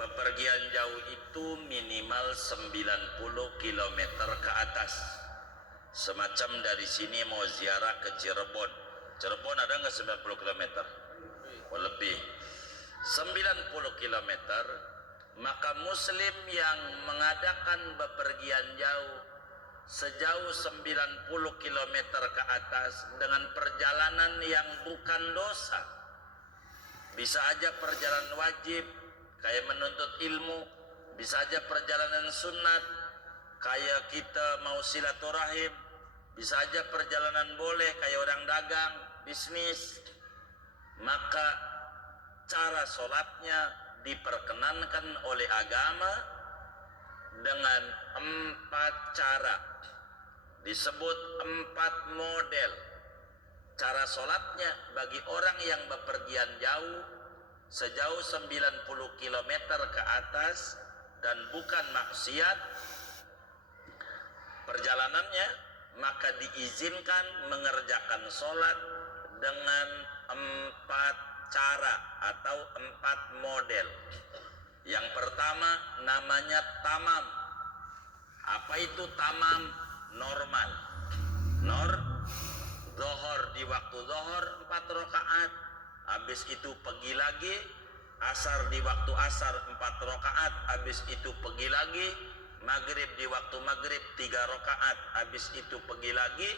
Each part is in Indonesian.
Bepergian jauh itu minimal 90 km ke atas. Semacam dari sini mau ziarah ke Cirebon. Cirebon ada nggak 90 km? Oh, lebih. 90 km. Maka muslim yang mengadakan bepergian jauh sejauh 90 km ke atas dengan perjalanan yang bukan dosa, bisa aja perjalanan wajib kayak menuntut ilmu, bisa aja perjalanan sunat kayak kita mau silaturahim, bisa aja perjalanan boleh kayak orang dagang, bisnis, maka cara sholatnya diperkenankan oleh agama dengan 4 cara, disebut 4 model cara sholatnya bagi orang yang bepergian jauh sejauh 90 km ke atas dan bukan maksiat perjalanannya, maka diizinkan mengerjakan sholat dengan 4 cara atau 4 model. Yang pertama namanya tamam. Apa itu tamam? Normal. Zohor di waktu zohor 4 rakaat, habis itu pergi lagi. Asar di waktu asar 4 rakaat, habis itu pergi lagi. Maghrib di waktu maghrib 3 rakaat, habis itu pergi lagi.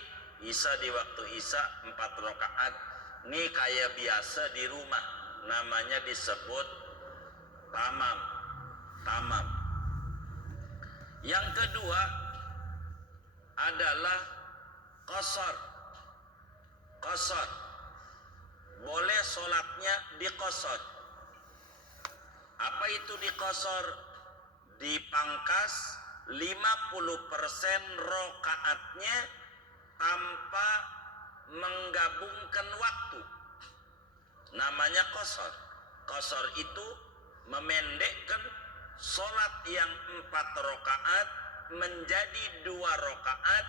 Isya di waktu isya 4 rakaat. Ini kayak biasa di rumah, namanya disebut tamam. Yang kedua adalah qasar. Boleh sholatnya diqasar. Apa itu diqasar? Dipangkas 50% rakaatnya tanpa menggabungkan waktu, namanya qasar. Qasar itu memendekkan sholat yang 4 rakaat menjadi 2 rakaat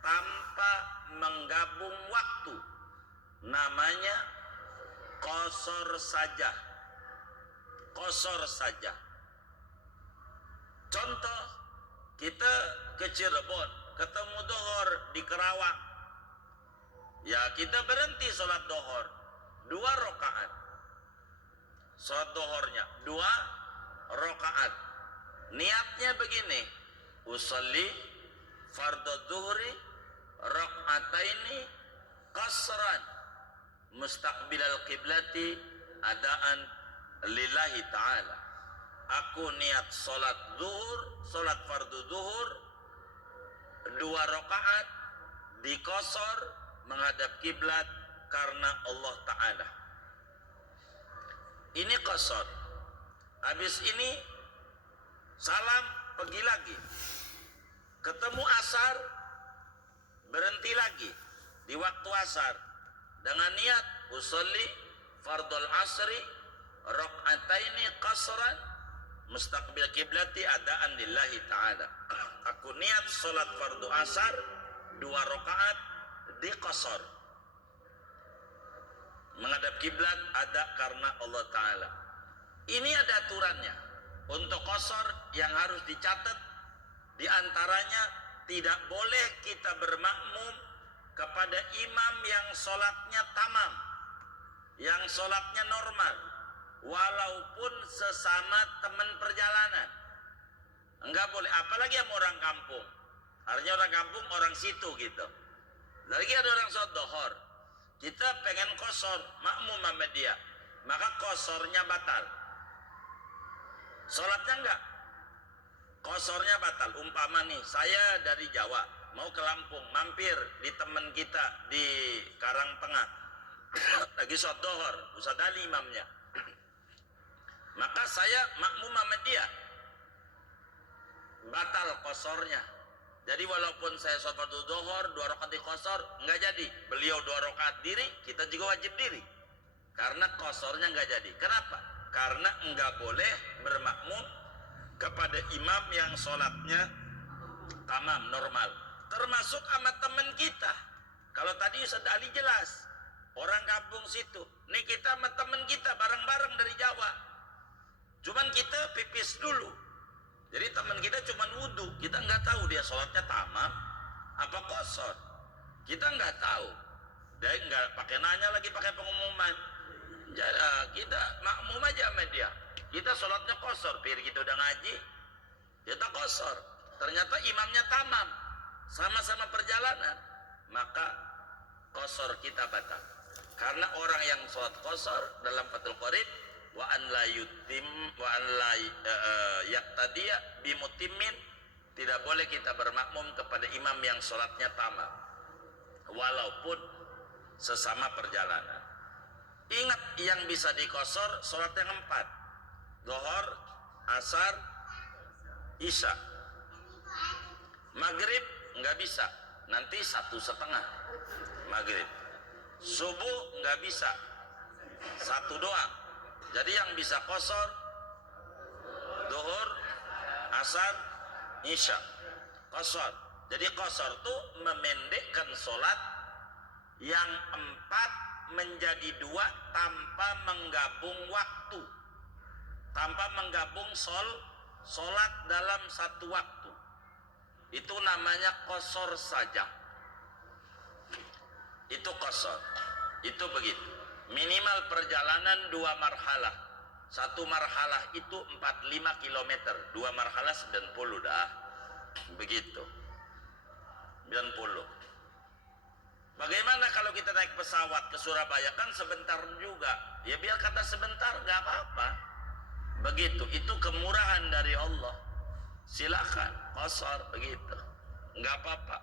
tanpa menggabung waktu, namanya qasar saja. Contoh, kita ke Cirebon ketemu dohor di Kerawang, ya kita berhenti sholat dohor 2 rakaat. Sholat dohornya 2 rakaat. Niatnya begini, usolli fardhu dhuhri raka'ataini qasran mustaqbilal qiblati adaan lillahi ta'ala. Aku niat sholat zuhur, sholat fardu zuhur 2 rakaat diqasar menghadap kiblat karena Allah Ta'ala. Ini qasar. Habis ini salam, pergi lagi. Ketemu asar, berhenti lagi di waktu asar dengan niat usolli fardul asri raka'ataini qasran mustaqbil kiblati adaan lillahi ta'ala. Aku niat sholat fardu asar 2 rakaat diqasar menghadap kiblat ada karena Allah Ta'ala. Ini ada aturannya. Untuk qasar yang harus dicatat, diantaranya tidak boleh kita bermakmum kepada imam yang sholatnya tamam, yang sholatnya normal, walaupun sesama teman perjalanan. Enggak boleh, apalagi sama orang kampung. Artinya orang kampung, orang situ gitu. Lagi ada orang sholat dohor, kita pengen qasar makmum sama dia, maka qasarnya batal, sholatnya enggak, qasarnya batal. Umpama nih, saya dari Jawa mau ke Lampung, mampir di teman kita di Karangtengah lagi sholat dohor, Ustaz Ali imamnya, maka saya makmum sama dia, batal qasarnya. Jadi walaupun saya sholat fardu zuhur 2 rakaat di qasar, enggak jadi. Beliau 2 rakaat diri, kita juga wajib diri, karena qasarnya enggak jadi. Kenapa? Karena enggak boleh bermakmum kepada imam yang sholatnya tamam, normal. Termasuk sama teman kita. Kalau tadi Ustaz Ali jelas, orang kampung situ. Nih kita sama teman kita bareng-bareng dari Jawa. Cuman kita pipis dulu. Jadi teman kita cuma wudhu, kita nggak tahu dia sholatnya tamam apa qasar. Kita nggak tahu. Dia nggak pakai nanya lagi, pakai pengumuman. Jadi kita makmum aja sama dia. Kita sholatnya qasar, kita udah ngaji, kita qasar. Ternyata imamnya tamam, sama-sama perjalanan, maka qasar kita batal. Karena orang yang sholat qasar dalam Fathul Qorib, wa an la yutim wa an la yaqtadiya bimutimmin, tidak boleh kita bermakmum kepada imam yang sholatnya tamam walaupun sesama perjalanan. Ingat, yang bisa dikosor sholat yang 4: Zuhur, Asar, Isya. Maghrib nggak bisa, nanti 1,5 maghrib. Subuh nggak bisa, 1 doang. Jadi yang bisa qasar Zuhur, Asar, Isya. Qasar. Jadi qasar itu memendekkan sholat yang 4 menjadi 2 tanpa menggabung waktu, tanpa menggabung sholat dalam satu waktu. Itu namanya qasar saja. Itu qasar. Itu begitu. Minimal perjalanan 2 marhalah. 1 marhalah itu 45 km, 2 marhalah 90 dah. Begitu. 90. Bagaimana kalau kita naik pesawat ke Surabaya? Kan sebentar juga. Ya biar kata sebentar, gak apa-apa. Begitu. Itu kemurahan dari Allah. Silakan qasar begitu, gak apa-apa.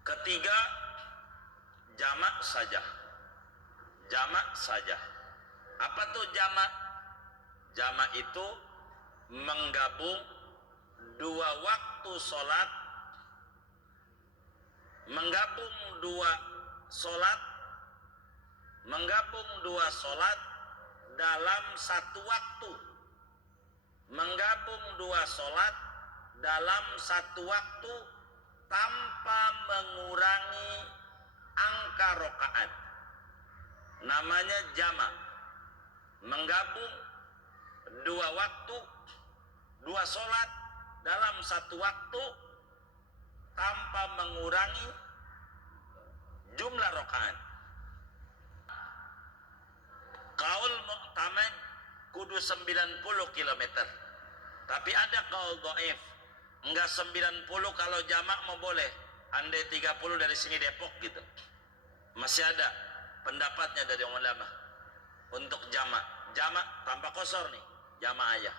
Ketiga, jamak saja. Jamak saja. Apa tuh jamak? Jamak itu menggabung 2 waktu sholat, menggabung 2 sholat dalam satu waktu, menggabung 2 sholat dalam satu waktu tanpa mengurangi angka rakaat. Namanya jamak. Menggabung 2 waktu, 2 sholat dalam satu waktu tanpa mengurangi jumlah rakaat. Qaul mu'tamad kudu 90 km. Tapi ada qaul dhaif, enggak 90. Kalau jamak mau boleh. Andai 30 dari sini Depok gitu. Masih ada pendapatnya dari ulama untuk jamak. Jamak tanpa qasar nih, jamak aja.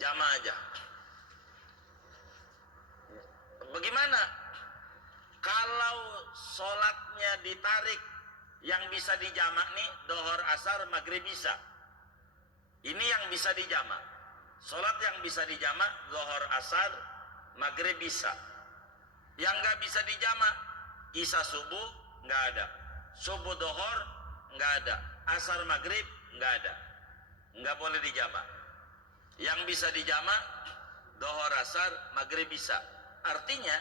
Jamak aja. Bagaimana kalau sholatnya ditarik? Yang bisa dijamak nih Zuhur, Asar, Maghrib bisa. Ini yang bisa dijamak. Sholat yang bisa dijamak Zuhur, Asar, Maghrib bisa. Yang nggak bisa dijamak Isya, Subuh nggak ada, Subuh, Zuhur nggak ada, Asar, Maghrib nggak ada, nggak boleh dijamak. Yang bisa dijamak Zuhur, Asar, Maghrib bisa. Artinya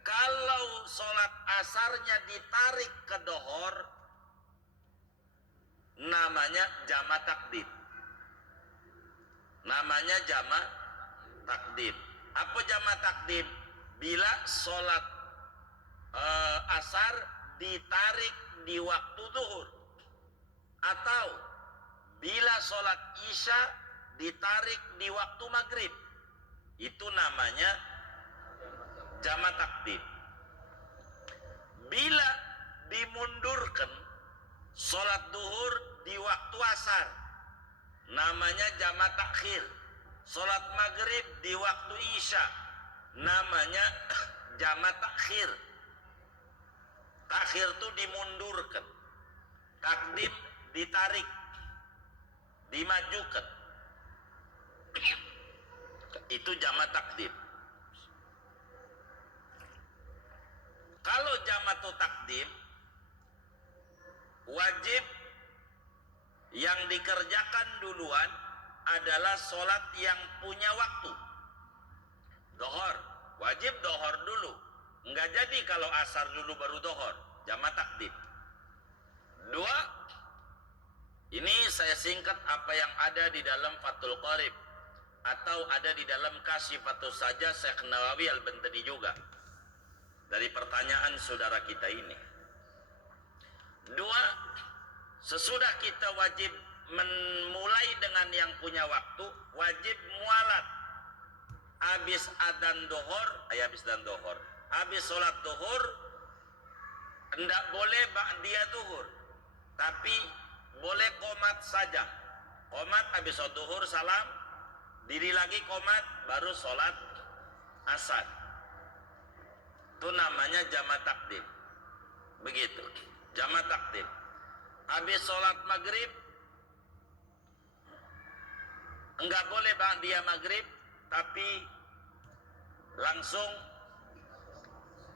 kalau sholat asarnya ditarik ke Zuhur, namanya jamak takdim. Namanya jamak takdim. Apa jamak takdim? Bila sholat asar ditarik di waktu zuhur, atau bila sholat isya ditarik di waktu maghrib, itu namanya jamak takdim. Bila dimundurkan sholat duhur di waktu asar, namanya jamak takhir. Sholat maghrib di waktu isya, namanya jamak takhir. Takhir itu dimundurkan, takdim ditarik, dimajukan. Itu jamak takdim. Kalau jamatu takdim, wajib yang dikerjakan duluan adalah sholat yang punya waktu. Zuhur, wajib zuhur dulu. Enggak jadi kalau asar dulu baru zuhur, jamak takdim. 2, Ini saya singkat apa yang ada di dalam Fathul Qorib atau ada di dalam Kasyifatus Saja Syekh Nawawi Al-Bantani juga, dari pertanyaan saudara kita ini. Dua, sesudah kita wajib memulai dengan yang punya waktu, wajib mualat. Habis adzan dohor, habis sholat dohor, tidak boleh ba'diyah duhur, tapi boleh qomat saja. Qomat habis sholat duhur, salam, diri lagi qomat, baru sholat asar. Itu namanya jama' takdim. Begitu, jama' takdim. Habis sholat maghrib, enggak boleh ba'diyah maghrib, tapi langsung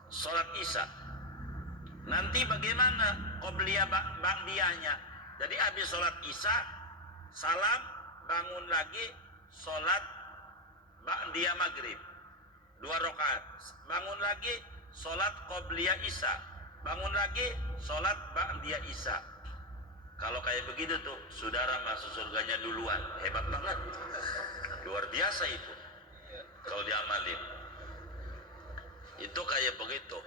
sholat isya. Nanti bagaimana qobliyah ba'diyahnya? Jadi habis sholat isya, salam, bangun lagi, sholat ba'diyah maghrib 2 rakaat, bangun lagi, sholat qobliyah isya, bangun lagi, sholat ba'diyah isya. Kalau kayak begitu tuh, saudara masuk surganya duluan. Hebat banget, luar biasa itu kalau diamalin. Itu kayak begitu.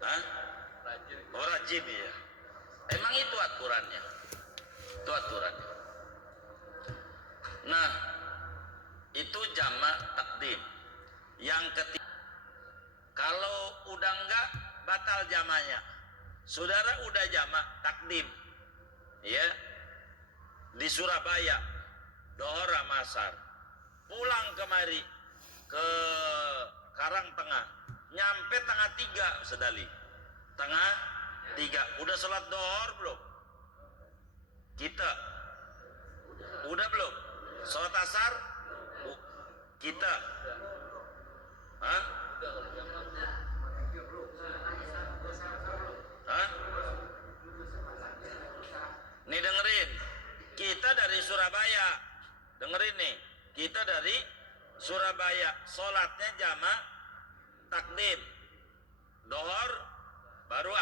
Hah? Oh, rajin ya. Emang itu aturannya. Itu aturannya. Nah, itu jama' takdim. Yang ketiga, kalau udah enggak, batal jamanya. Saudara udah jama' takdim, ya, di Surabaya, dohor sama asar, pulang kemari ke Karangtengah, nyampe tengah 3 sedali, tengah 3, udah sholat dohor belum? Kita udah belum? Sholat asar kita, hah? Hah? Nih dengerin, kita dari Surabaya, dengerin nih, kita dari Surabaya, sholatnya jama' takdim, dohor baru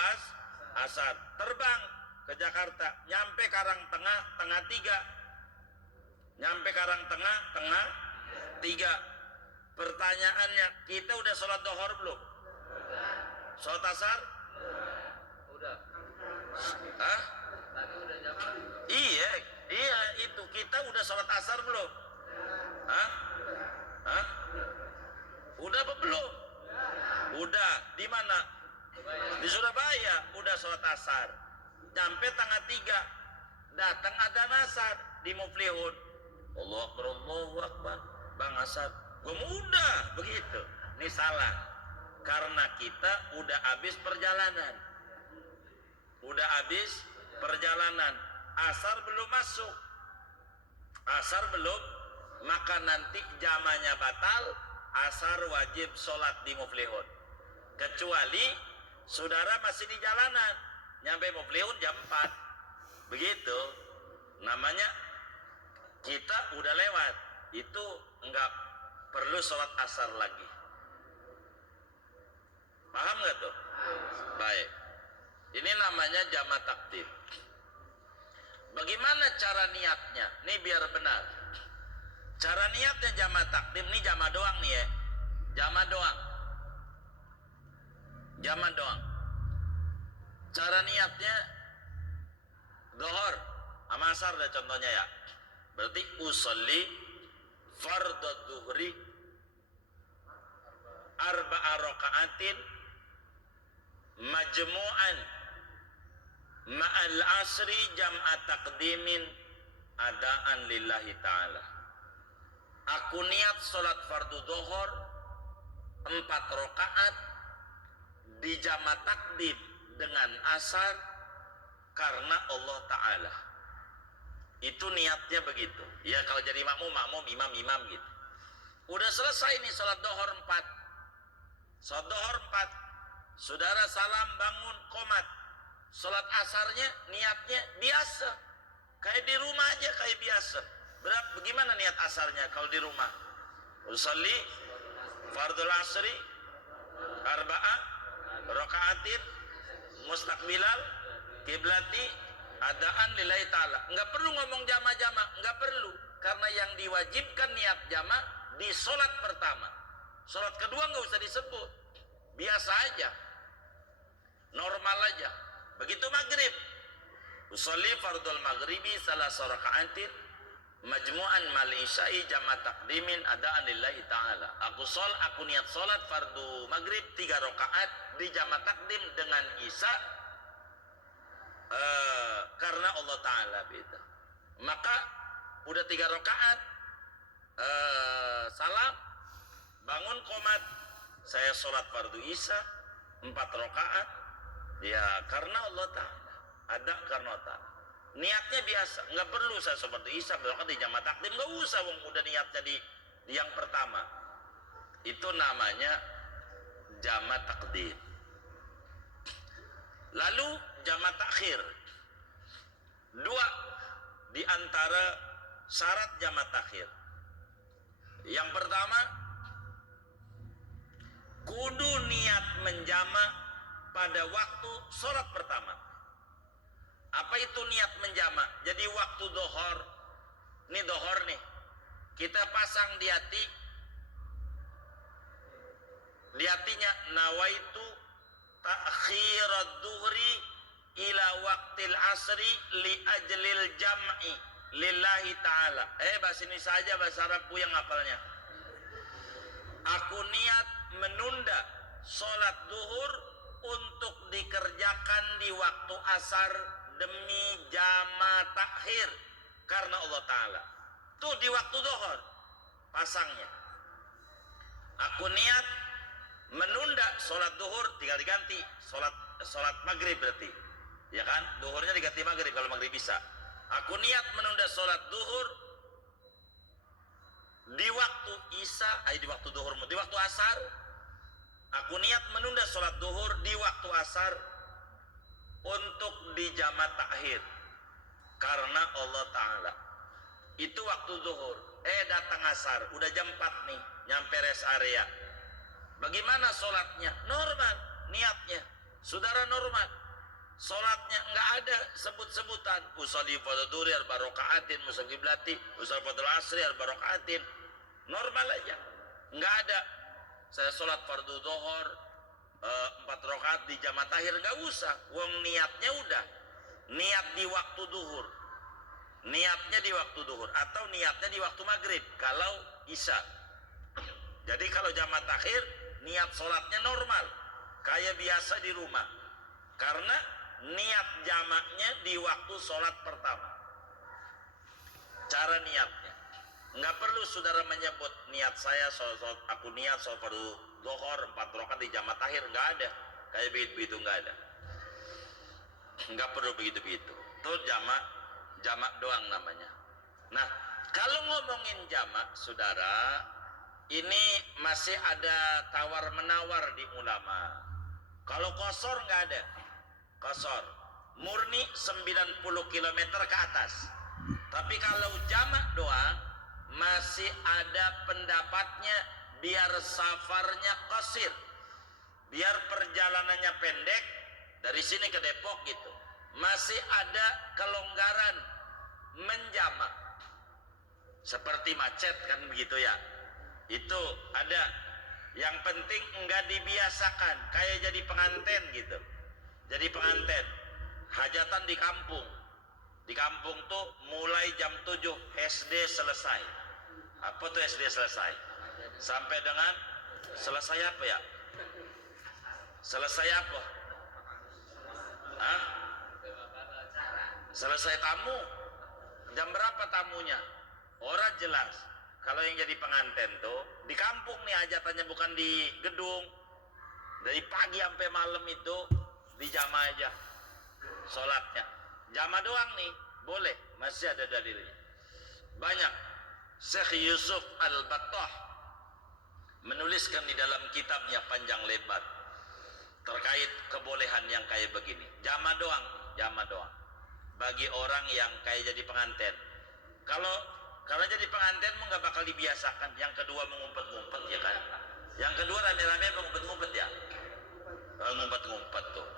asar, terbang ke Jakarta, nyampe Karangtengah tengah 3, nyampe Karangtengah tengah 3. Pertanyaannya, kita udah sholat dohor belum? Sholat asar? Hah? Iya, itu kita udah sholat asar belum? Hah? Hah? Udah apa belum? Udah. Di mana? Di Surabaya. Udah sholat asar. Sampai tanggal 3, datang adzan asar di Muflihun. Allahu Akbar, Allahu Akbar. Bang asar, gua udah begitu. Ini salah. Karena kita udah habis perjalanan. Udah habis perjalanan. Asar belum masuk. Asar belum, maka nanti jamanya batal. Asar wajib sholat di Muflihun. Kecuali saudara masih di jalanan, nyampe Muflihun jam 4. Begitu. Namanya kita udah lewat. Itu enggak perlu sholat asar lagi. Paham nggak tuh? Baik. Ini namanya jama' takdim. Bagaimana cara niatnya? Ini biar benar. Cara niatnya jama' takdim, ini jama' doang nih ya. Jama' doang. Jama' doang. Cara niatnya dohor sama asar dah contohnya ya. Berarti usolli fardhu dhuhri arba'a raka'atin majmu'an ma'al asri jam'a taqdimin adaan lillahi ta'ala. Aku niat sholat fardu dhuhur 4 rakaat di jama' takdim dengan asar karena Allah Ta'ala. Itu niatnya begitu. Ya kalau jadi makmum, imam gitu. Udah selesai nih sholat dhuhur 4. Sholat dhuhur 4. Saudara salam, bangun, qomat. Sholat asarnya niatnya biasa. Kayak di rumah aja kayak biasa. Bagaimana niat asarnya kalau di rumah? Usolli fardul asri arba'a raka'atin mustaqbilal kiblati adaan lillahi ta'ala. Nggak perlu ngomong jama-jama, nggak perlu. Karena yang diwajibkan niat jama di sholat pertama. Sholat kedua nggak usah disebut, biasa aja, normal aja. Begitu maghrib, usolli fardul maghribi salah raka'atin majmu'an mal isya'i jama takdimin adaan lillahi ta'ala. Aku niat sholat fardu maghrib 3 rakaat di jama takdim dengan isya karena Allah Ta'ala beda. Maka udah 3 rakaat, salam, bangun qomat, saya sholat fardu isya 4 rakaat, ya karena Allah Ta'ala, ada karena Allah Ta'ala. Niatnya biasa, nggak perlu saya seperti isya berangkat di jamaah takdim, nggak usah, wong udah niatnya di yang pertama. Itu namanya jamaah takdim. Lalu jamaah takhir. 2 di antara syarat jamaah takhir. Yang pertama, kudu niat menjama pada waktu sholat pertama. Apa itu niat menjama? Jadi waktu dohor, ini dohor nih, kita pasang di hatinya nawaitu ta'khirat duhri ila waqtil asri li ajlil jam'i lillahi ta'ala. Bahasa ini saja, bahasa Arabku yang hafalnya. Aku niat menunda sholat duhur untuk dikerjakan di waktu asar demi jama takhir karena Allah Ta'ala. Tuh di waktu duhur pasangnya. Aku niat menunda sholat duhur, tinggal diganti sholat maghrib berarti, ya kan? Duhurnya diganti maghrib kalau maghrib bisa. Aku niat menunda sholat duhur di waktu isya, di waktu duhur, di waktu asar. Aku niat menunda sholat duhur di waktu asar untuk di jama takhir karena Allah Ta'ala. Itu waktu duhur. Datang asar, udah jam 4 nih, nyampe rest area. Bagaimana sholatnya? Normal, niatnya. Saudara normal. Sholatnya nggak ada sebut-sebutan. Usolli fardhu dhuhri arba raka'atin musab qiblati, usolli fardhu asri arba raka'atin. Normal aja. Nggak ada. Saya sholat fardu dhuhur 4 rakaat di jamaah takhir, nggak usah. Wong niatnya udah. Niat di waktu duhur. Niatnya di waktu duhur atau niatnya di waktu maghrib kalau isya. Jadi kalau jamaah takhir niat sholatnya normal kayak biasa di rumah. Karena niat jamaknya di waktu sholat pertama. Cara niatnya nggak perlu saudara menyebut niat saya aku niat sholat fardu dhuhur 4 rakaat di jamaah takhir, nggak ada. Kayak begitu nggak ada. Nggak perlu begitu. Itu jamak doang namanya. Nah, kalau ngomongin jamak, saudara, ini masih ada tawar menawar di ulama. Kalau qasar nggak ada. Qasar murni 90 km ke atas. Tapi kalau jamak doang masih ada pendapatnya, biar safarnya qasir, biar perjalanannya pendek dari sini ke Depok gitu, masih ada kelonggaran menjamak. Seperti macet kan begitu ya, itu ada. Yang penting enggak dibiasakan kayak jadi pengantin gitu. Jadi pengantin hajatan di kampung. Di kampung tuh mulai jam 7 SD selesai. Apa tuh SD selesai? Sampai dengan selesai apa ya? Selesai apa? Hah? Selesai tamu. Jam berapa tamunya? Orang jelas. Kalau yang jadi pengantin tuh di kampung nih hajatannya, bukan di gedung. Dari pagi sampai malam itu di jamaah aja sholatnya. Jamaah doang nih boleh, masih ada dalilnya banyak. Syekh Yusuf Al-Battah menuliskan di dalam kitabnya panjang lebar terkait kebolehan yang kayak begini. Jamaah doang bagi orang yang kayak jadi pengantin. Kalau jadi pengantin mau nggak bakal dibiasakan. Yang kedua mengumpet-ngumpet ya kan. Yang kedua rame-rame mengumpet-ngumpet ya. Ngumpet-ngumpet tuh.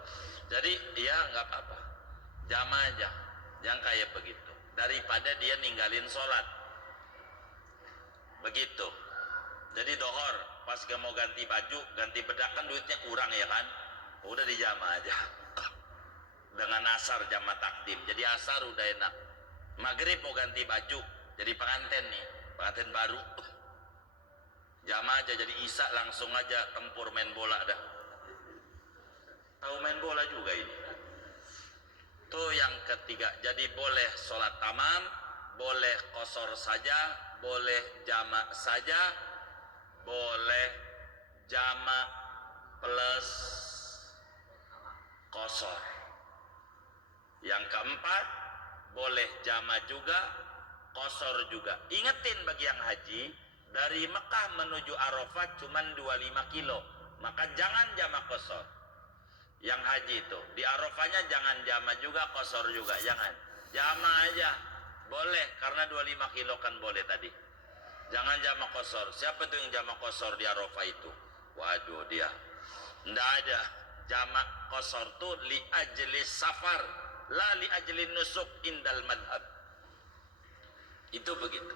Jadi ya nggak apa-apa. Jamaah aja. yang kayak begitu, daripada dia ninggalin sholat. Begitu. Jadi dohor pas gak mau ganti baju, ganti bedak, kan duitnya kurang ya kan, udah dijama aja. Dengan asar jama takdim, jadi asar udah enak. Maghrib mau ganti baju, jadi pengantin nih, pengantin baru, jama aja jadi isya langsung aja tempur main bola dah. Tahu main bola juga ini. Tuh yang ketiga, jadi boleh sholat tamam, boleh qasar saja, boleh jama saja, boleh jama plus qasar. Yang keempat, boleh jama juga, qasar juga. Ingetin bagi yang haji, dari Mekah menuju Arafah cuman 25 kilo, maka jangan jama qasar. Yang haji itu di Arafahnya jangan jama juga, qasar juga, jangan. Jama aja boleh, karena 25 kilo kan boleh tadi. Jangan jama qasar. Siapa tuh yang jama qasar di Arafah itu? Waduh, dia ndak ada. Jama qasar tuh li ajli safar, la li ajli nusuk indal madhab. Itu begitu.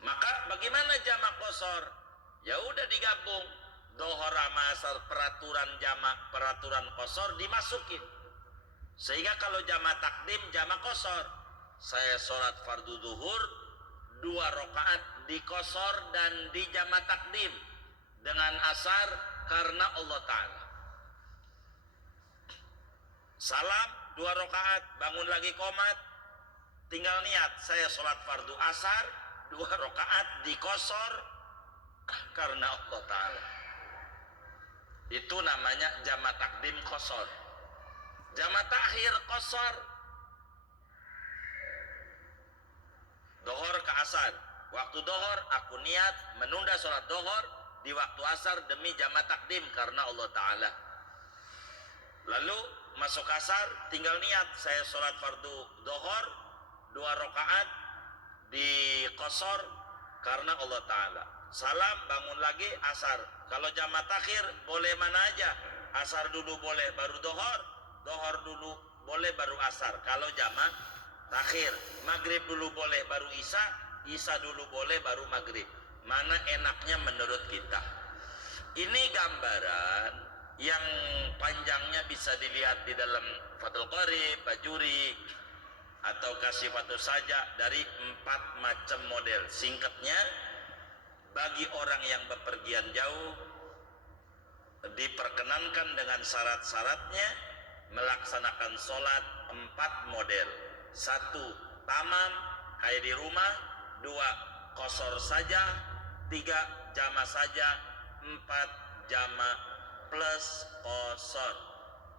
Maka bagaimana jama qasar? Ya udah digabung dohor sama asar, peraturan jama, peraturan qasar dimasukin. Sehingga kalau jama takdim, jama qasar, saya sholat fardu zuhur 2 rakaat di qasar dan di jama takdim dengan asar karena Allah Ta'ala. Salam 2 rakaat, bangun lagi qomat, tinggal niat saya sholat fardu asar 2 rakaat di qasar karena Allah Ta'ala. Itu namanya jama takdim qasar. Jama takhir qasar, dohor ke asar. Waktu dohor aku niat menunda sholat dohor di waktu asar demi jama takdim karena Allah Ta'ala. Lalu masuk asar tinggal niat saya sholat fardu dohor 2 rakaat di qasar karena Allah Ta'ala. Salam, bangun lagi asar. Kalau jama takhir boleh mana aja, asar dulu boleh baru dohor, dohor dulu boleh baru asar. Kalau jama takhir, maghrib dulu boleh baru isya, isya dulu boleh baru maghrib. Mana enaknya menurut kita? Ini gambaran yang panjangnya bisa dilihat di dalam Fathul Qorib, Bajuri, atau Kasifatus Saja dari 4 macam model. Singkatnya, bagi orang yang bepergian jauh diperkenankan dengan syarat-syaratnya melaksanakan sholat 4 model. 1 tamam kayak di rumah, 2 qasar saja, 3 jama saja, 4 jama plus qasar.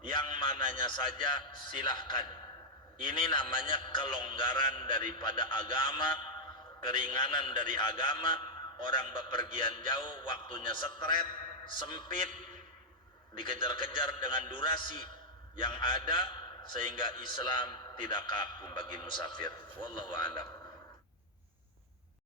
Yang mananya saja silahkan. Ini namanya kelonggaran daripada agama, keringanan dari agama. Orang bepergian jauh, waktunya stret, sempit, dikejar-kejar dengan durasi yang ada, sehingga Islam tidak kaku bagi musafir. Wallahu a'lam.